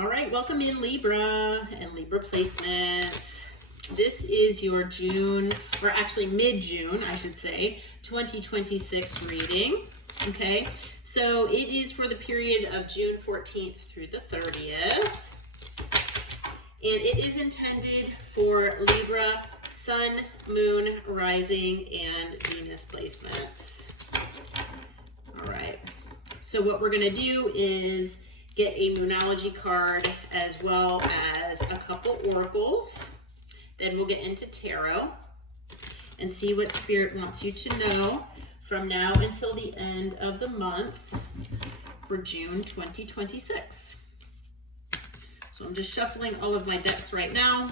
All right, welcome in Libra and Libra placements. This is your June, or actually mid-June, I should say, 2026 reading. Okay, so it is for the period of June 14th through the 30th. And it is intended for Libra, Sun, Moon, Rising, and Venus placements. All right, so what we're gonna do is get a Moonology card as well as a couple oracles. Then we'll get into tarot and see what Spirit wants you to know from now until the end of the month for June 2026. So I'm just shuffling all of my decks right now.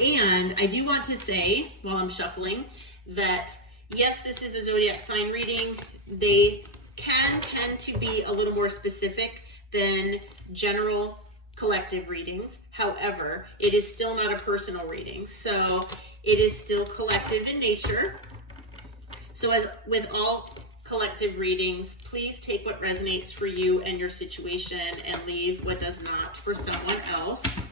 And I do want to say, while I'm shuffling, that yes, this is a zodiac sign reading. They can tend to be a little more specific than general collective readings. However, it is still not a personal reading. So it is still collective in nature. So as with all collective readings, please take what resonates for you and your situation and leave what does not for someone else.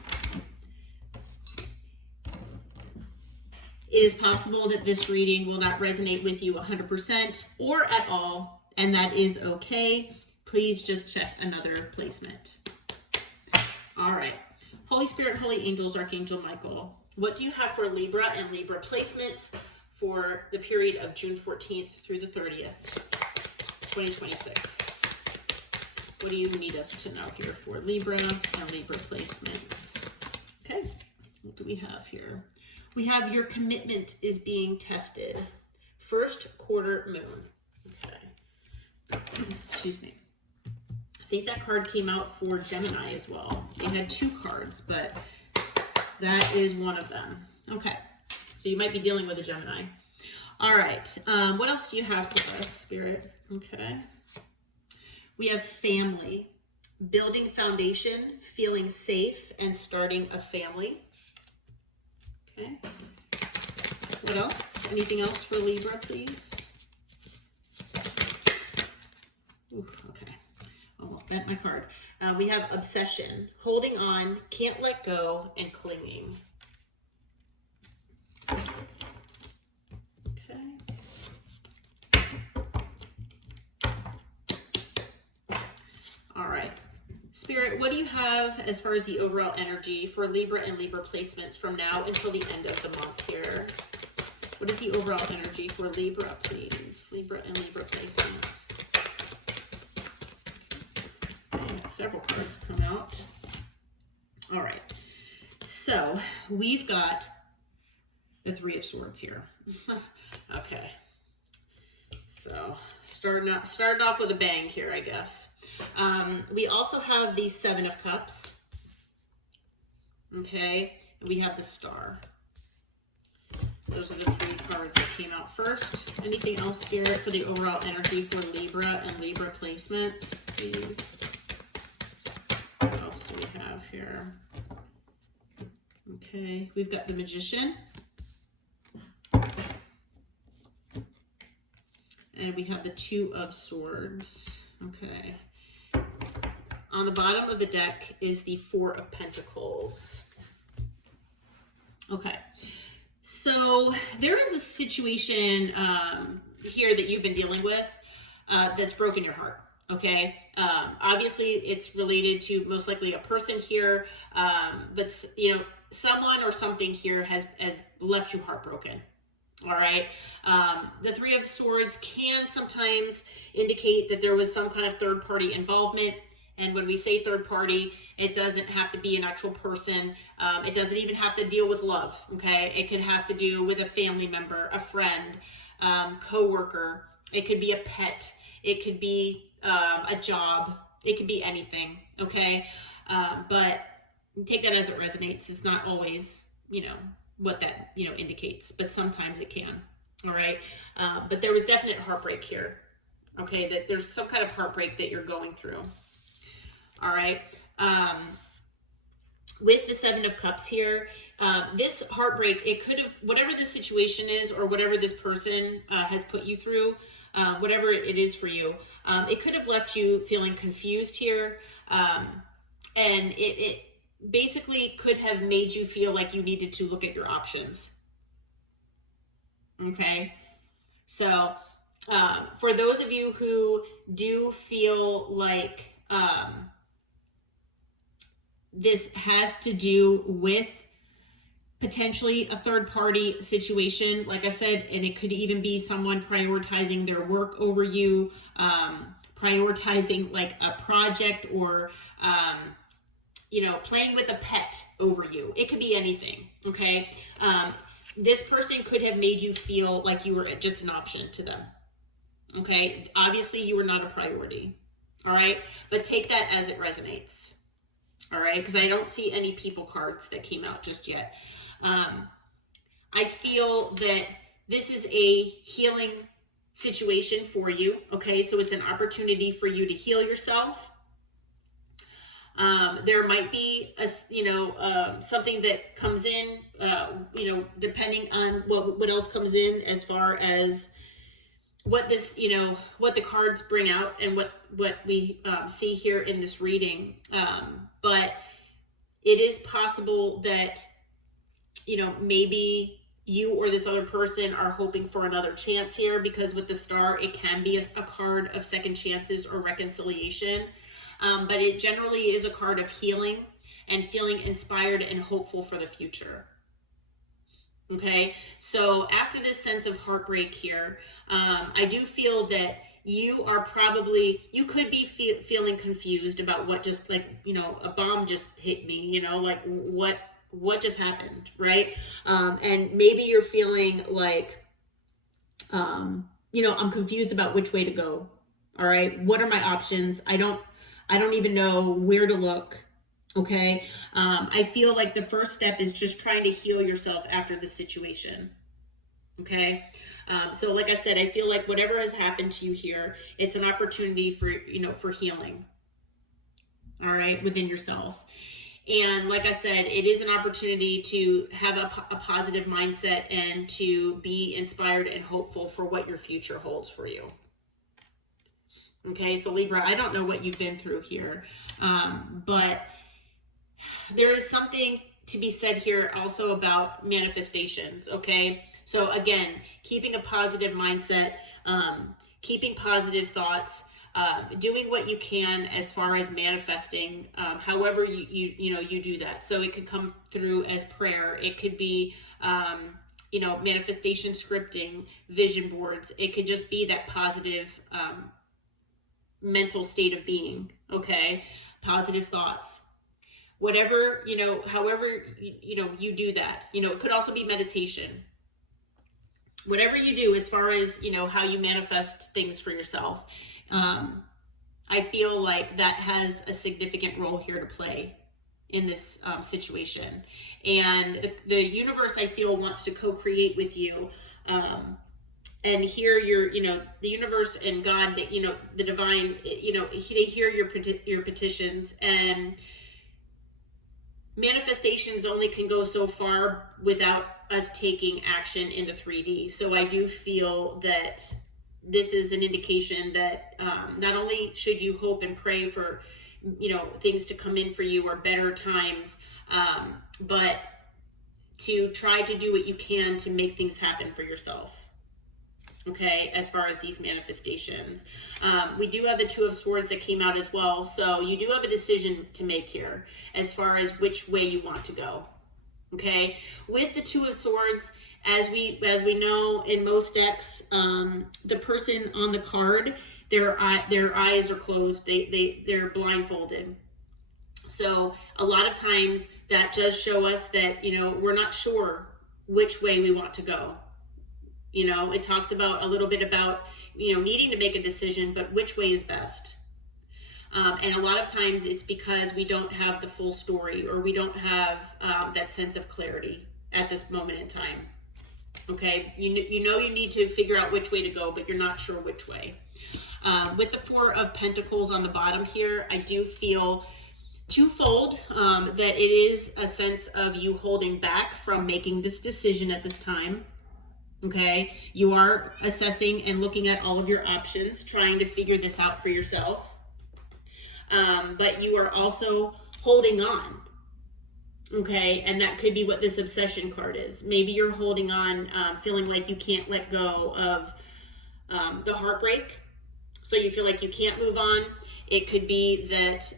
It is possible that this reading will not resonate with you 100% or at all, and that is okay. Please just check another placement. All right. Holy Spirit, Holy Angels, Archangel Michael, what do you have for Libra and Libra placements for the period of June 14th through the 30th, 2026? What do you need us to know here for Libra and Libra placements? Okay, what do we have here? We have your commitment is being tested. First quarter moon. Okay. Excuse me. I think that card came out for Gemini as well. They had two cards, but that is one of them. Okay. So you might be dealing with a Gemini. All right. What else do you have for us, Spirit? Okay. We have family, building foundation, feeling safe, and starting a family. Okay. What else? Anything else for Libra, please? Ooh, okay. Almost bent my card. We have obsession, holding on, can't let go, and clinging. Okay. All right. Spirit, what do you have as far as the overall energy for Libra and Libra placements from now until the end of the month here? What is the overall energy for Libra, please? Libra and Libra placements. Okay, several cards come out. All right. So we've got the Three of Swords here. Okay. So starting off with a bang here, I guess. We also have the Seven of Cups. Okay. And we have the Star. Those are the three cards that came out first. Anything else, Spirit, for the overall energy for Libra and Libra placements, please? What else do we have here? Okay. We've got the Magician. And we have the Two of Swords. Okay. On the bottom of the deck is the Four of Pentacles. Okay. So there is a situation here that you've been dealing with that's broken your heart. Okay. Obviously, it's related to most likely a person here, but you know, someone or something here has left you heartbroken. All right. The Three of Swords can sometimes indicate that there was some kind of third party involvement. And when we say third party, it doesn't have to be an actual person. It doesn't even have to deal with love. Okay. It could have to do with a family member, a friend, coworker. It could be a pet. It could be a job. It could be anything. Okay. But take that as it resonates. It's not always, you know, what that, you know, indicates, but sometimes it can. All right. But there was definite heartbreak here. Okay. That there's some kind of heartbreak that you're going through. All right. With the Seven of Cups here, this heartbreak, it could have, whatever the situation is or whatever this person has put you through, whatever it is for you. It could have left you feeling confused here. And it basically could have made you feel like you needed to look at your options. Okay. So, for those of you who do feel like this has to do with potentially a third party situation, like I said, and it could even be someone prioritizing their work over you, prioritizing like a project, or playing with a pet over you. It could be anything. Okay. This person could have made you feel like you were just an option to them. Okay. Obviously you were not a priority. All right. But take that as it resonates. All right. Because I don't see any people cards that came out just yet. I feel that this is a healing situation for you. Okay. So it's an opportunity for you to heal yourself. There might be something that comes in, depending on what else comes in, as far as what this, what the cards bring out, and what we see here in this reading. But it is possible that, maybe you or this other person are hoping for another chance here, because with the star, it can be a card of second chances or reconciliation. But it generally is a card of healing and feeling inspired and hopeful for the future. Okay, so after this sense of heartbreak here, I do feel that you could be feeling confused about what just, like, a bomb just hit me, like what just happened, right? And maybe you're feeling like, I'm confused about which way to go. All right, what are my options? I don't even know where to look. Okay. I feel like the first step is just trying to heal yourself after the situation. Okay. So like I said, I feel like whatever has happened to you here, it's an opportunity for healing. All right. Within yourself. And like I said, it is an opportunity to have a positive mindset and to be inspired and hopeful for what your future holds for you. Okay, so Libra, I don't know what you've been through here, but there is something to be said here also about manifestations, okay? So again, keeping a positive mindset, keeping positive thoughts, doing what you can as far as manifesting, however you do that. So it could come through as prayer. It could be, manifestation scripting, vision boards. It could just be that positive, mental state of being, okay? Positive thoughts, whatever, however, you do that, it could also be meditation, whatever you do as far as, how you manifest things for yourself. I feel like that has a significant role here to play in this situation. And the universe, I feel, wants to co-create with you, and hear your, the universe and God, that, the divine, they hear your petitions. And manifestations only can go so far without us taking action in the 3D. So I do feel that this is an indication that not only should you hope and pray for, things to come in for you, or better times, but to try to do what you can to make things happen for yourself. Okay, as far as these manifestations. We do have the Two of Swords that came out as well. So you do have a decision to make here as far as which way you want to go. Okay, with the Two of Swords, as we know in most decks, the person on the card, their eyes are closed. They're blindfolded. So a lot of times that does show us that, we're not sure which way we want to go. It talks about a little bit about, needing to make a decision, but which way is best. And a lot of times it's because we don't have the full story, or we don't have that sense of clarity at this moment in time. Okay, you need to figure out which way to go, but you're not sure which way. With the Four of Pentacles on the bottom here, I do feel twofold, that it is a sense of you holding back from making this decision at this time. Okay, you are assessing and looking at all of your options, trying to figure this out for yourself. But you are also holding on. Okay, and that could be what this obsession card is. Maybe you're holding on, feeling like you can't let go of the heartbreak. So you feel like you can't move on. It could be that,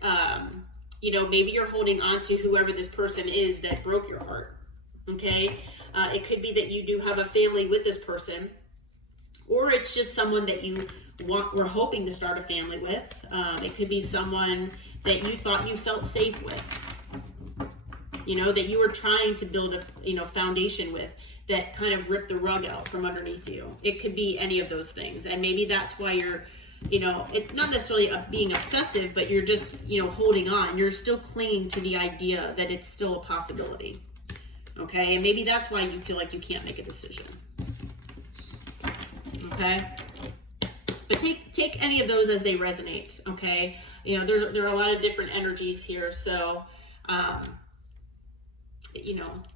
maybe you're holding on to whoever this person is that broke your heart. Okay, it could be that you do have a family with this person, or it's just someone that you were hoping to start a family with. It could be someone that you thought you felt safe with, that you were trying to build a foundation with, that kind of ripped the rug out from underneath you. It could be any of those things, and maybe that's why you're it's not necessarily being obsessive, but you're just holding on. You're still clinging to the idea that it's still a possibility. Okay, and maybe that's why you feel like you can't make a decision. Okay, but take any of those as they resonate. Okay, there are a lot of different energies here, so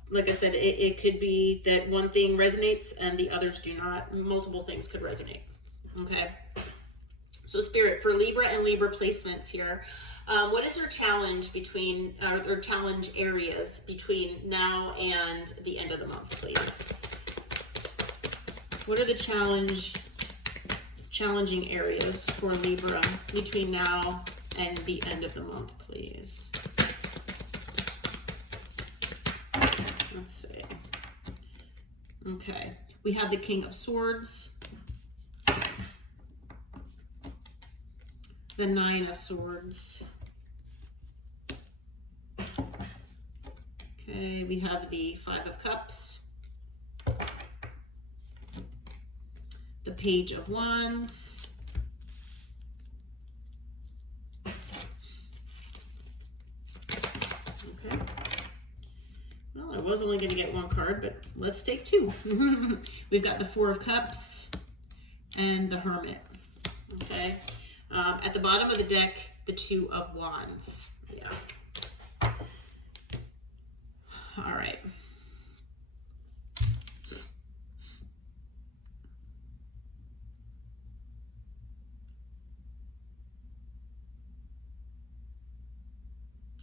like I said, it could be that one thing resonates and the others do not. Multiple things could resonate. Okay, so Spirit, for Libra and Libra placements here, what is your challenge between, or challenge areas between now and the end of the month, please? What are the challenging areas for Libra between now and the end of the month, please? Let's see. Okay, we have the King of Swords, the Nine of Swords. Okay, we have the Five of Cups, the Page of Wands, okay. Well, I was only going to get one card, but let's take two. We've got the Four of Cups and the Hermit, okay. At the bottom of the deck, the Two of Wands. Yeah. All right.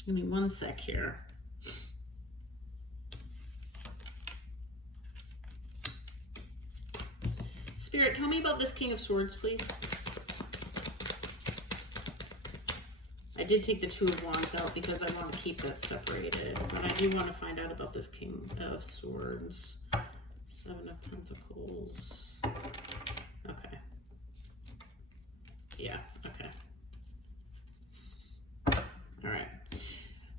Give me one sec here. Spirit, tell me about this King of Swords, please. I did take the Two of Wands out because I want to keep that separated, but I do want to find out about this King of Swords. Seven of Pentacles. Okay. Yeah, okay. All right.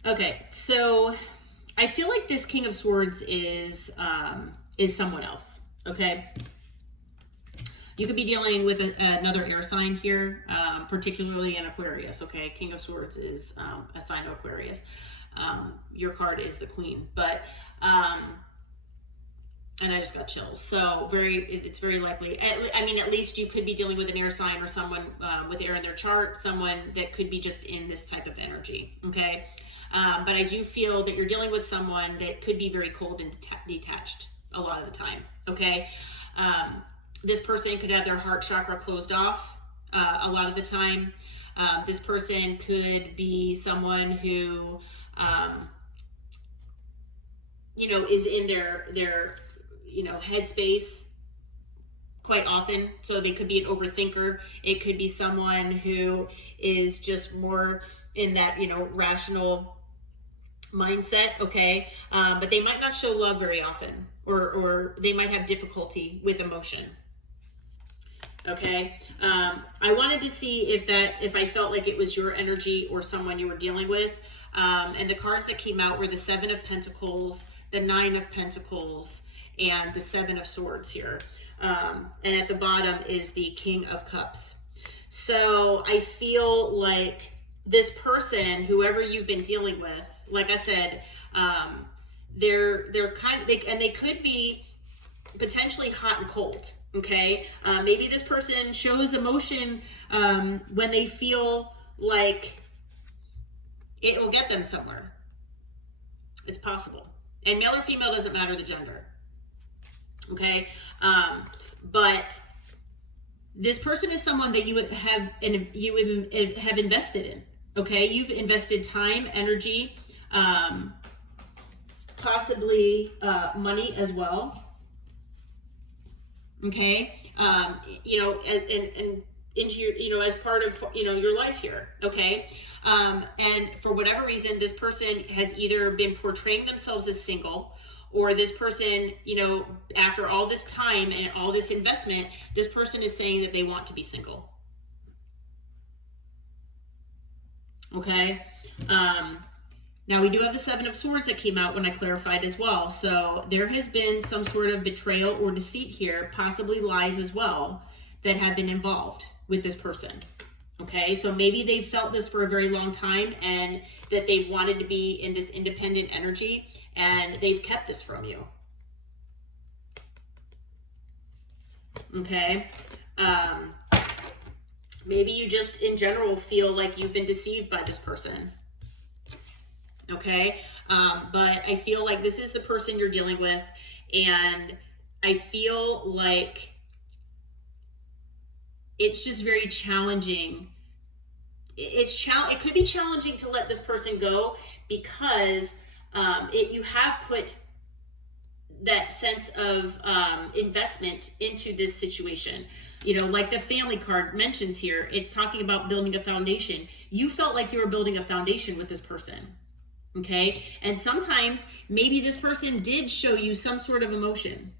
Okay, so I feel like this King of Swords is someone else, okay? You could be dealing with another air sign here, particularly an Aquarius, okay? King of Swords is a sign of Aquarius. Your card is the Queen, but, and I just got chills. So it's very likely, I mean, at least you could be dealing with an air sign or someone with air in their chart, someone that could be just in this type of energy, okay? But I do feel that you're dealing with someone that could be very cold and detached a lot of the time, okay? This person could have their heart chakra closed off a lot of the time. This person could be someone who, is in their headspace quite often. So they could be an overthinker. It could be someone who is just more in that, rational mindset, okay? But they might not show love very often, or they might have difficulty with emotion. Okay, I wanted to see if I felt like it was your energy or someone you were dealing with. And the cards that came out were the Seven of Pentacles, the Nine of Pentacles, and the Seven of Swords here. And at the bottom is the King of Cups. So I feel like this person, whoever you've been dealing with, like I said, they're kind of, and they could be potentially hot and cold. Okay, maybe this person shows emotion when they feel like it will get them somewhere. It's possible. And male or female doesn't matter the gender. Okay. But this person is someone that you would have, and you have invested in. Okay. You've invested time, energy, possibly money as well. Okay. You know, and into your, you know, as part of, you know, your life here. Okay. And for whatever reason, this person has either been portraying themselves as single, or this person, you know, after all this time and all this investment, this person is saying that they want to be single. Okay. Now we do have the Seven of Swords that came out when I clarified as well. So there has been some sort of betrayal or deceit here, possibly lies as well, that have been involved with this person. Okay, so maybe they've felt this for a very long time, and that they've wanted to be in this independent energy, and they've kept this from you. Okay. Maybe you just in general feel like you've been deceived by this person. Okay. But I feel like this is the person you're dealing with, and I feel like it's just very challenging. It could be challenging to let this person go, because you have put that sense of investment into this situation. You know, like the family card mentions here, it's talking about building a foundation. You felt like you were building a foundation with this person. Okay. And sometimes maybe this person did show you some sort of emotion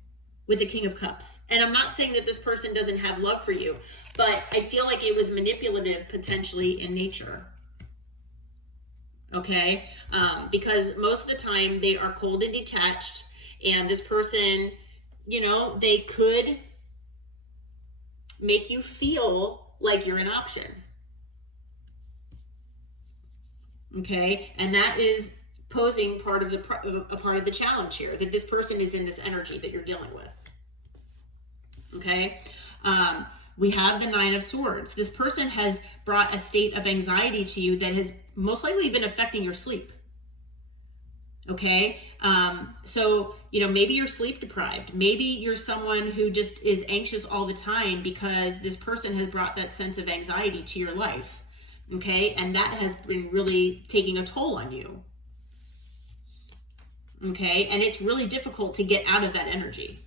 with the King of Cups. And I'm not saying that this person doesn't have love for you, but I feel like it was manipulative potentially in nature. Okay. Because most of the time they are cold and detached, and this person, you know, they could make you feel like you're an option. Okay. And that is posing part of the challenge here, that this person is in this energy that you're dealing with. Okay. We have the Nine of Swords. This person has brought a state of anxiety to you that has most likely been affecting your sleep. Okay. So, you know, maybe you're sleep deprived. Maybe you're someone who just is anxious all the time because this person has brought that sense of anxiety to your life. Okay. And that has been really taking a toll on you. Okay. And it's really difficult to get out of that energy.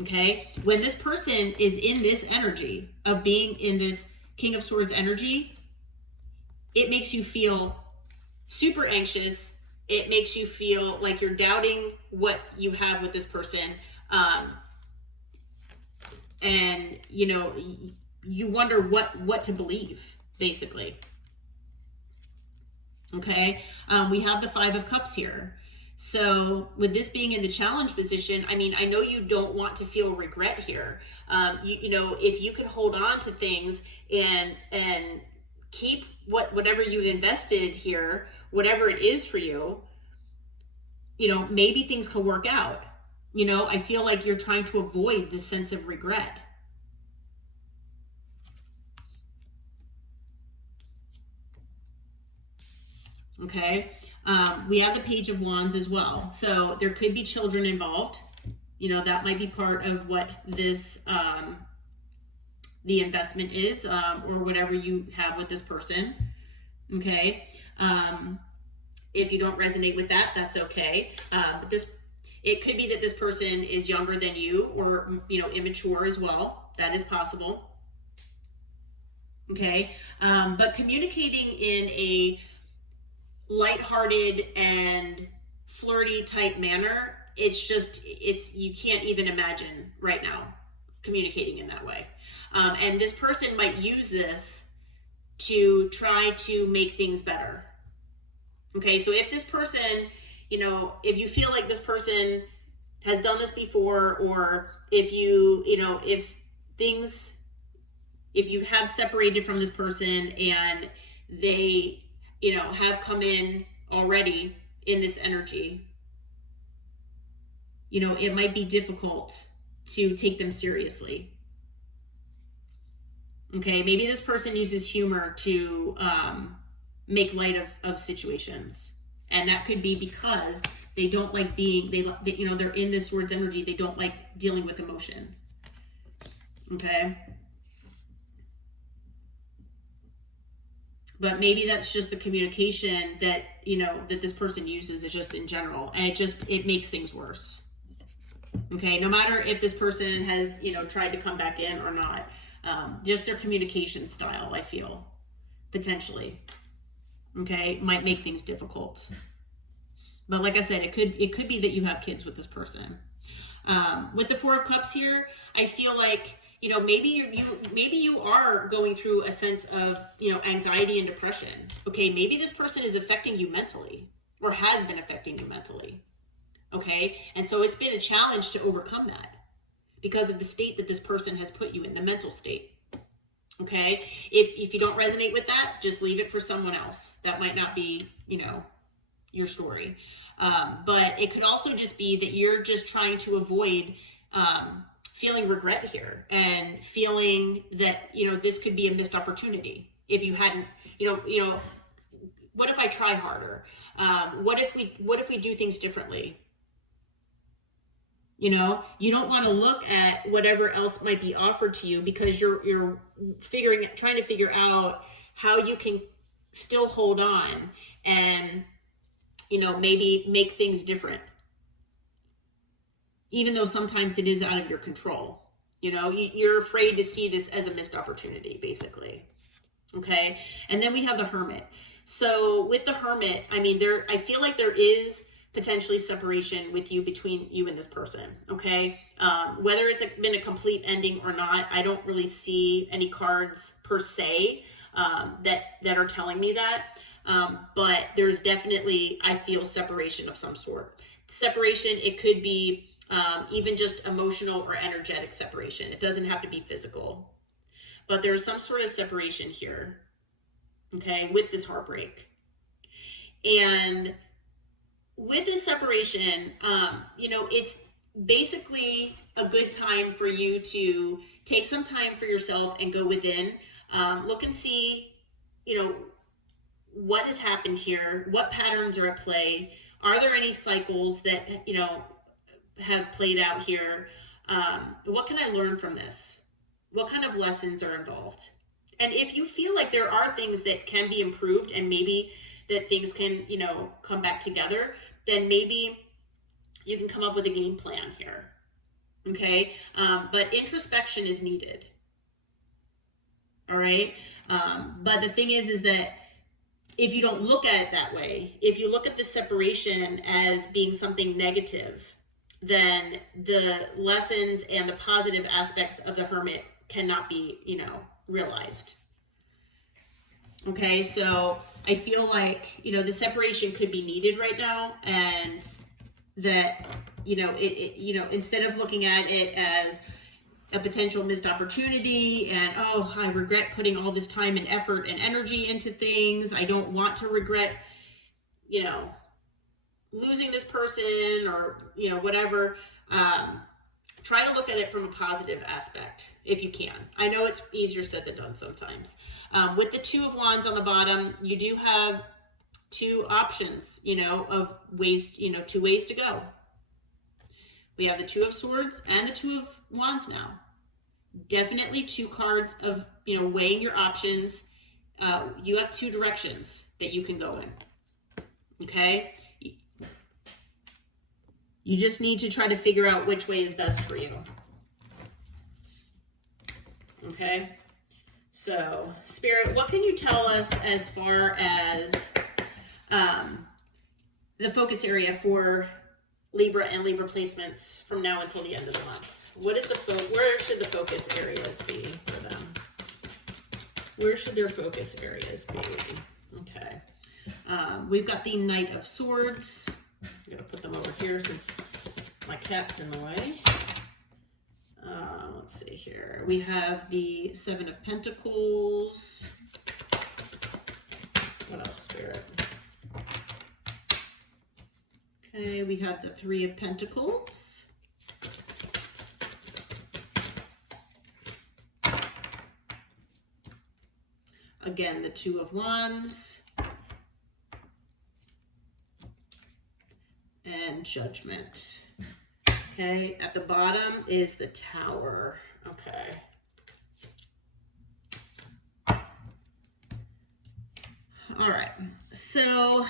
Okay. When this person is in this energy of being in this King of Swords energy, it makes you feel super anxious. It makes you feel like you're doubting what you have with this person. And, you know, you wonder what to believe, basically. Okay. We have the Five of Cups here. So with this being in the challenge position, I mean, I know you don't want to feel regret here. You know, if you could hold on to things and keep whatever you've invested here, whatever it is for you, you know, maybe things could work out. You know, I feel like you're trying to avoid this sense of regret. Okay. We have the Page of Wands as well. So there could be children involved. You know, that might be part of what this, the investment is, or whatever you have with this person. Okay. If you don't resonate with that, that's okay. But it could be that this person is younger than you, or, you know, immature as well. That is possible. Okay. But communicating in a lighthearted and flirty type manner, you can't even imagine right now communicating in that way. And this person might use this to try to make things better. Okay, so if this person, you know, if you feel like this person has done this before, or if you have separated from this person and they, you know, have come in already in this energy, you know, it might be difficult to take them seriously. Okay, maybe this person uses humor to make light of situations. And that could be because They don't like being, they you know, they're in this Swords energy. They don't like dealing with emotion. Okay. But maybe that's just the communication that, you know, that this person uses is just in general. And it makes things worse. Okay. No matter if this person has, you know, tried to come back in or not. Just their communication style, I feel, potentially. Okay. Might make things difficult. But like I said, it could be that you have kids with this person. With the Four of Cups here, I feel like, you know, maybe you are going through a sense of, you know, anxiety and depression. Okay, maybe this person is affecting you mentally, or has been affecting you mentally. Okay, and so it's been a challenge to overcome that because of the state that this person has put you in, the mental state. Okay, if you don't resonate with that, just leave it for someone else. That might not be, you know, your story. But it could also just be that you're just trying to avoid feeling regret here and feeling that, you know, this could be a missed opportunity if you hadn't, you know, what if I try harder? What if we do things differently? You know, you don't want to look at whatever else might be offered to you because you're trying to figure out how you can still hold on and, you know, maybe make things different. Even though sometimes it is out of your control. You know, you're afraid to see this as a missed opportunity, basically. Okay. And then we have the Hermit. So with the Hermit, I mean, I feel like there is potentially separation between you and this person. Okay. Whether it's been a complete ending or not, I don't really see any cards per se that are telling me that. But there's definitely, I feel, separation of some sort. Separation, it could be even just emotional or energetic separation. It doesn't have to be physical. But there's some sort of separation here, okay, with this heartbreak. And with this separation, you know, it's basically a good time for you to take some time for yourself and go within, look and see, you know, what has happened here, what patterns are at play, are there any cycles that, you know, have played out here? What can I learn from this? What kind of lessons are involved? And if you feel like there are things that can be improved and maybe that things can, you know, come back together, then maybe you can come up with a game plan here. Okay. But introspection is needed. All right. But the thing is that if you don't look at it that way, if you look at the separation as being something negative, then the lessons and the positive aspects of the Hermit cannot be, you know, realized. Okay, so I feel like, you know, the separation could be needed right now, and that, you know, you know, instead of looking at it as a potential missed opportunity and, oh, I regret putting all this time and effort and energy into things, I don't want to regret, you know, losing this person or, you know, whatever. Try to look at it from a positive aspect if you can. I know it's easier said than done sometimes. With the Two of Wands on the bottom, you do have two options, you know, of ways, you know, two ways to go. We have the Two of Swords and the Two of Wands now. Definitely two cards of, you know, weighing your options. You have two directions that you can go in. Okay? You just need to try to figure out which way is best for you. Okay? So, Spirit, what can you tell us as far as the focus area for Libra and Libra placements from now until the end of the month? What is where should the focus areas be for them? Where should their focus areas be? Okay. We've got the Knight of Swords. I'm gonna put them over here since my cat's in the way. Let's see here. We have the Seven of Pentacles. What else, Spirit? Okay, we have the Three of Pentacles. Again, the Two of Wands. and Judgment. Okay, at the bottom is the Tower. Okay. All right, so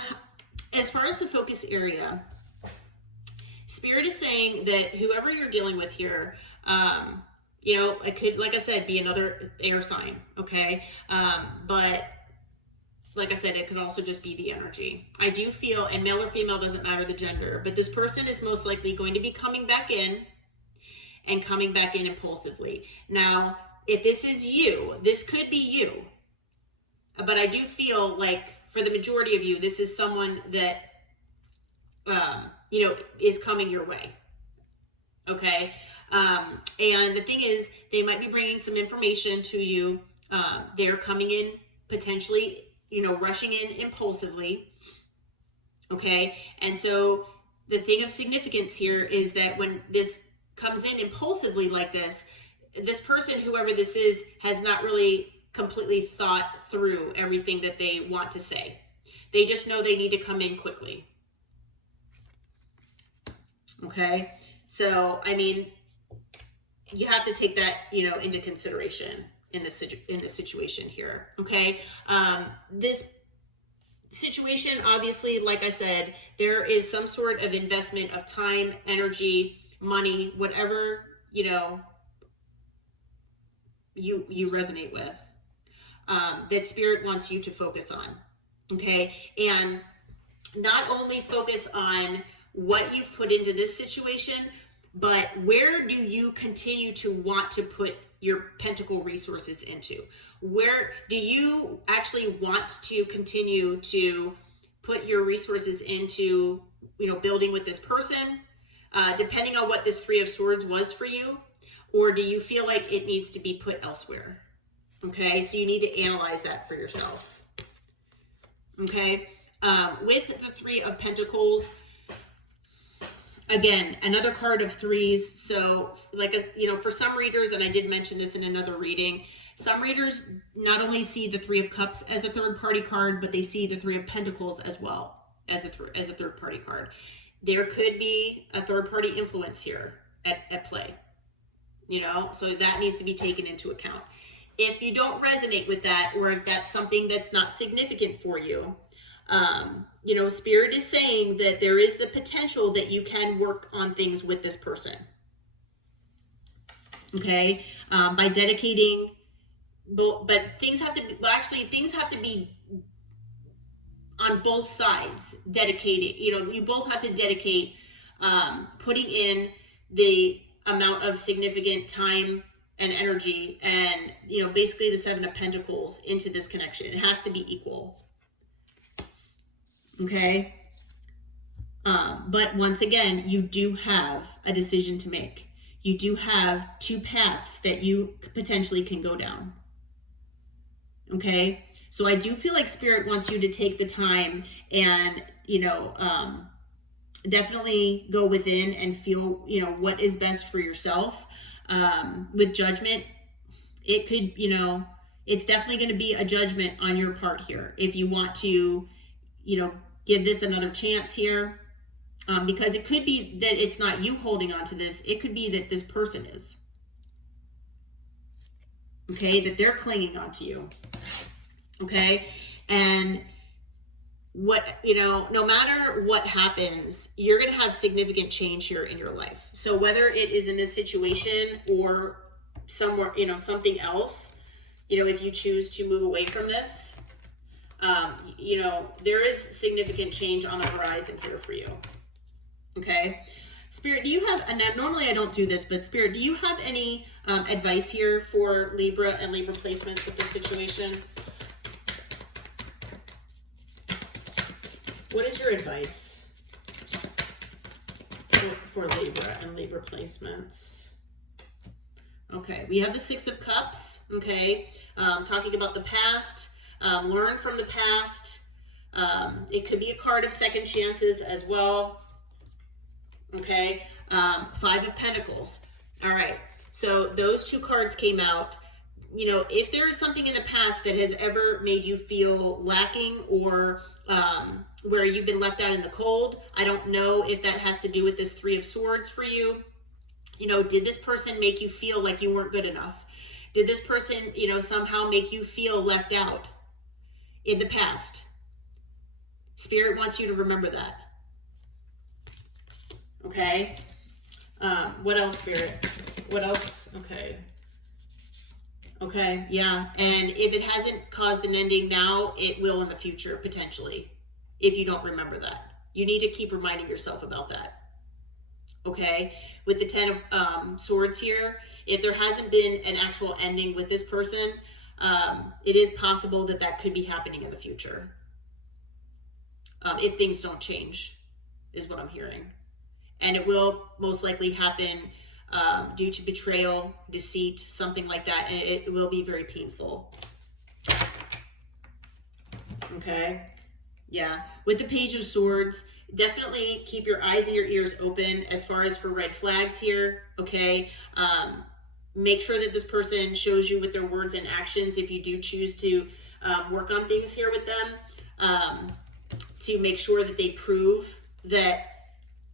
as far as the focus area, Spirit is saying that whoever you're dealing with here, you know, it could, like I said, be another air sign, okay? But like I said, it could also just be the energy. I do feel, and male or female, doesn't matter the gender, but this person is most likely going to be coming back in and coming back in impulsively. Now, if this is you, this could be you, but I do feel like for the majority of you, this is someone that, you know, is coming your way. Okay. And the thing is, they might be bringing some information to you. They're coming in potentially, you know, rushing in impulsively. Okay. And so the thing of significance here is that when this comes in impulsively like this person, whoever this is, has not really completely thought through everything that they want to say. They just know they need to come in quickly. Okay. So, I mean, you have to take that, you know, into consideration in this situation here. Okay. This situation, obviously, like I said, there is some sort of investment of time, energy, money, whatever, you know, you resonate with, that Spirit wants you to focus on. Okay. And not only focus on what you've put into this situation, but where do you continue to want to put your pentacle resources into? Where do you actually want to continue to put your resources into, you know, building with this person, depending on what this Three of Swords was for you? Or do you feel like it needs to be put elsewhere? Okay, so you need to analyze that for yourself. Okay, with the Three of Pentacles, again, another card of threes. So, like, you know, for some readers, and I did mention this in another reading, some readers not only see the Three of Cups as a third party card, but they see the Three of Pentacles as well as a third party card. There could be a third party influence here at play, you know, so that needs to be taken into account. If you don't resonate with that, or if that's something that's not significant for you, you know, Spirit is saying that there is the potential that you can work on things with this person. Okay, by dedicating, but things have to be, well, actually, things have to be on both sides dedicated. You know, you both have to dedicate, putting in the amount of significant time and energy, and, you know, basically the Seven of Pentacles into this connection. It has to be equal. Okay. But once again, you do have a decision to make. You do have two paths that you potentially can go down. Okay. So I do feel like Spirit wants you to take the time and, you know, definitely go within and feel, you know, what is best for yourself. With Judgment, it could, you know, it's definitely going to be a judgment on your part here. If you want to, you know, give this another chance here, because it could be that it's not you holding on to this. It could be that this person is. Okay, that they're clinging on to you. Okay, and what, you know, no matter what happens, you're going to have significant change here in your life. So whether it is in this situation or somewhere, you know, something else, you know, if you choose to move away from this, you know, there is significant change on the horizon here for you. Okay. Spirit, do you have, and normally I don't do this, but Spirit, do you have any advice here for Libra and Libra placements with this situation? What is your advice for Libra and Libra placements? Okay, we have the Six of Cups, okay, talking about the past, learn from the past. It could be a card of second chances as well, okay. Five of Pentacles. All right, so those two cards came out. you know, if there is something in the past that has ever made you feel lacking or where you've been left out in the cold, I don't know if that has to do with this Three of Swords for you. You know, did this person make you feel like you weren't good enough? Did this person, you know, somehow make you feel left out in the past? Spirit wants you to remember that. Okay. What else, Spirit? What else? Okay. Okay, yeah. And if it hasn't caused an ending now, it will in the future, potentially, if you don't remember that. You need to keep reminding yourself about that. Okay? With the Ten of Swords here, if there hasn't been an actual ending with this person, it is possible that that could be happening in the future. If things don't change, is what I'm hearing. And it will most likely happen due to betrayal, deceit, something like that. And it will be very painful. Okay? Yeah. With the Page of Swords, definitely keep your eyes and your ears open as far as for red flags here. Okay? Make sure that this person shows you with their words and actions if you do choose to work on things here with them. To make sure that they prove that,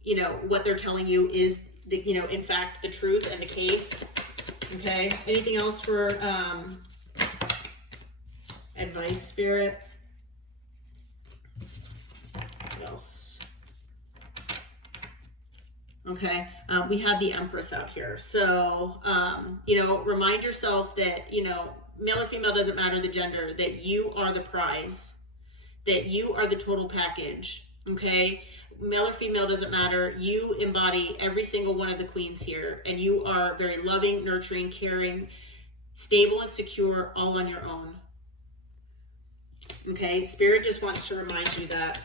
you know, what they're telling you is, the, you know, in fact, the truth and the case. Okay. Anything else for advice, Spirit? What else? Okay. We have the Empress out here. So, you know, remind yourself that, you know, male or female, doesn't matter the gender, that you are the prize, that you are the total package. Okay. Male or female, doesn't matter. You embody every single one of the queens here, and you are very loving, nurturing, caring, stable, and secure, all on your own. Okay, Spirit just wants to remind you that.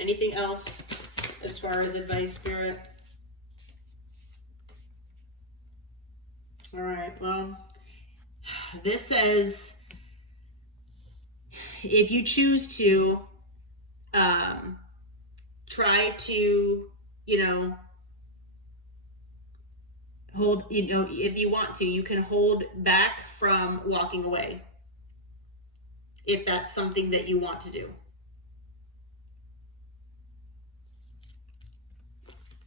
Anything else as far as advice, Spirit? All right, well, this says if you choose to try to, you know, hold, you know, if you want to, you can hold back from walking away if that's something that you want to do.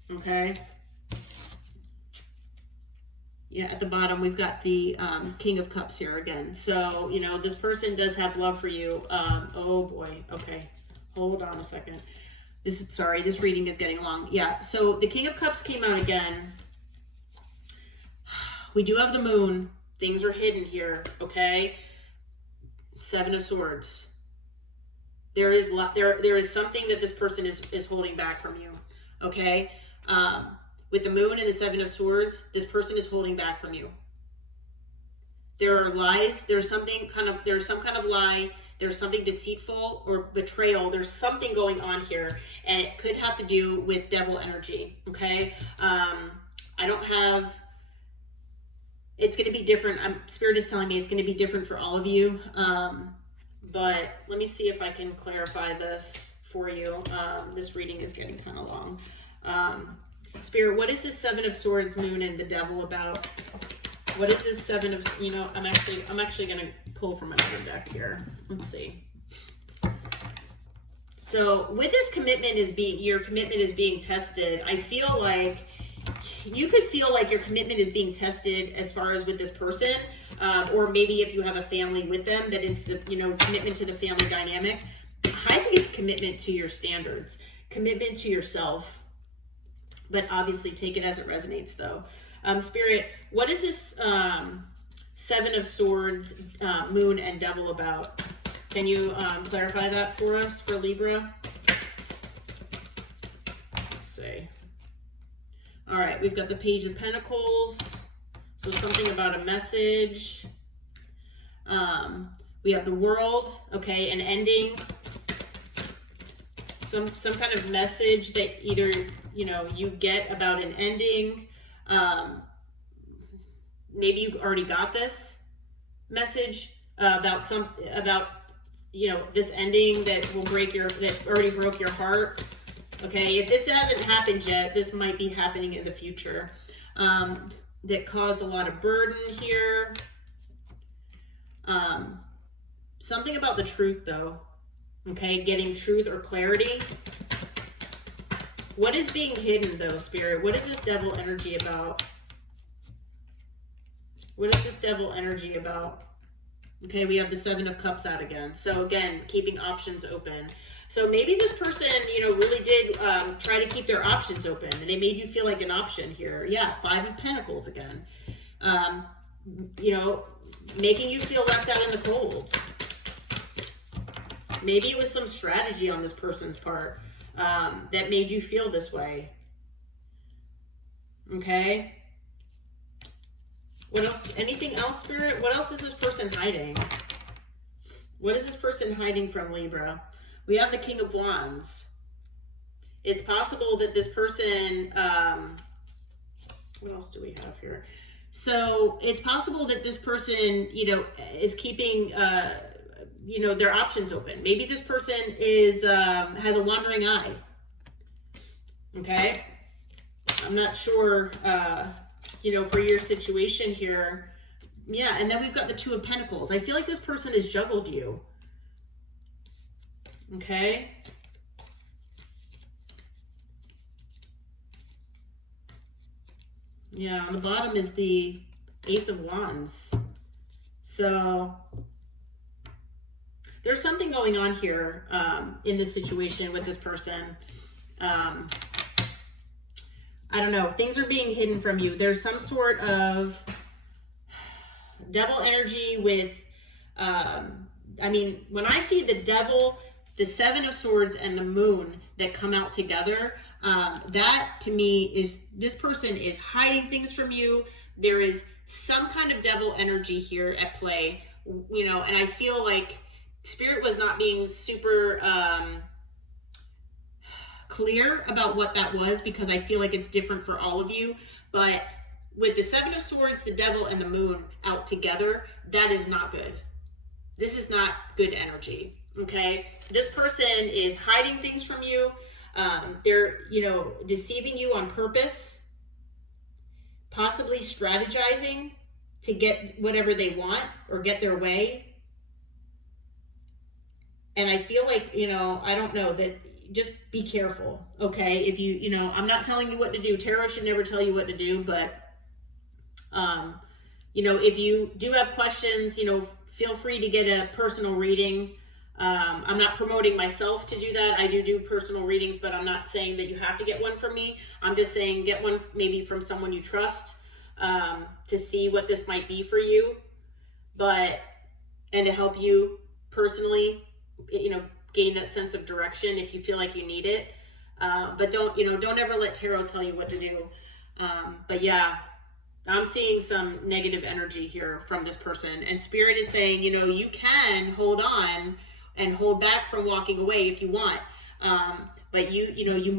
Okay. Yeah, at the bottom, we've got the King of Cups here again. So, you know, this person does have love for you. Oh boy. Okay. Hold on a second. This reading is getting long. Yeah, so the King of Cups came out again. We do have the Moon. Things are hidden here, okay? Seven of Swords. There is something that this person is holding back from you, okay? With the Moon and the Seven of Swords, this person is holding back from you. There are lies. There's some kind of lie. There's something deceitful or betrayal. There's something going on here, and it could have to do with devil energy, okay? I don't have, it's going to be different. Spirit is telling me it's going to be different for all of you, but let me see if I can clarify this for you. This reading is getting kind of long. Spirit, what is this Seven of Swords, Moon, and the Devil about? What is this Seven of, you know, I'm actually going to pull from another deck here. Let's see. So with this commitment your commitment is being tested. I feel like you could feel like your commitment is being tested as far as with this person, or maybe if you have a family with them, that it's the, you know, commitment to the family dynamic. I think it's commitment to your standards, commitment to yourself, but obviously take it as it resonates though. Spirit, what is this Seven of Swords, Moon, and Devil about? Can you clarify that for us, for Libra? Let's see. All right, we've got the Page of Pentacles. So something about a message. We have the World, okay, an ending. Some kind of message that either, you know, you get about an ending. Maybe you already got this message about you know, this ending that will that already broke your heart. Okay, if this hasn't happened yet, this might be happening in the future. That caused a lot of burden here. Something about the truth though. Okay, getting truth or clarity. What is being hidden though, Spirit? What is this devil energy about? What is this devil energy about? Okay, we have the Seven of Cups out again. So again, keeping options open. So maybe this person, really did try to keep their options open, and they made you feel like an option here. Yeah, Five of Pentacles again. Making you feel left out in the cold. Maybe it was some strategy on this person's part that made you feel this way. Okay. What else? Anything else, Spirit? What else is this person hiding? What is this person hiding from, Libra? We have the King of Wands. It's possible that this person, what else do we have here? So it's possible that this person, is keeping, their options open. Maybe this person is, has a wandering eye. Okay. I'm not sure, for your situation here. Yeah. And then we've got the Two of Pentacles. I feel like this person has juggled you. Okay. Yeah, on the bottom is the Ace of Wands. So there's something going on here in this situation with this person. I don't know. Things are being hidden from you. There's some sort of devil energy with, when I see the devil, the Seven of Swords, and the Moon that come out together, that to me is, this person is hiding things from you. There is some kind of devil energy here at play, and I feel like Spirit was not being super clear about what that was, because I feel like it's different for all of you. But with the Seven of Swords, the devil, and the Moon out together, that is not good. This is not good energy. Okay, this person is hiding things from you. They're, deceiving you on purpose, possibly strategizing to get whatever they want or get their way. And I feel like, I don't know, that just be careful. Okay. If I'm not telling you what to do. Tarot should never tell you what to do, but, if you do have questions, feel free to get a personal reading. I'm not promoting myself to do that. I do personal readings, but I'm not saying that you have to get one from me. I'm just saying get one maybe from someone you trust to see what this might be for you, and to help you personally, gain that sense of direction if you feel like you need it. But don't ever let tarot tell you what to do. But yeah, I'm seeing some negative energy here from this person, and Spirit is saying, you can hold on and hold back from walking away if you want. But you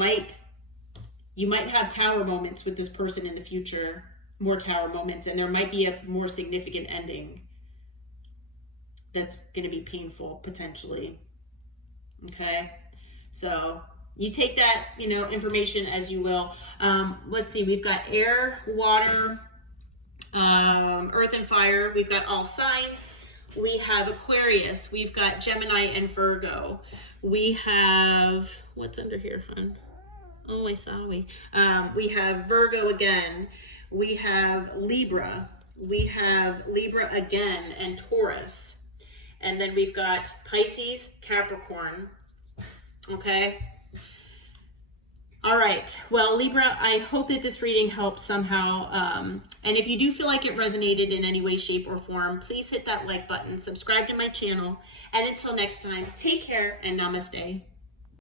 might have tower moments with this person in the future, more tower moments, and there might be a more significant ending that's going to be painful potentially. Okay. So you take that, information as you will. Let's see. We've got air, water, earth, and fire. We've got all signs. We have Aquarius. We've got Gemini and Virgo. We have, what's under here, hon? Oh, I saw we have Virgo again. We have Libra. We have Libra again and Taurus. And then we've got Pisces, Capricorn. Okay. All right. Well, Libra, I hope that this reading helps somehow. And if you do feel like it resonated in any way, shape, or form, please hit that like button, subscribe to my channel. And until next time, take care and namaste.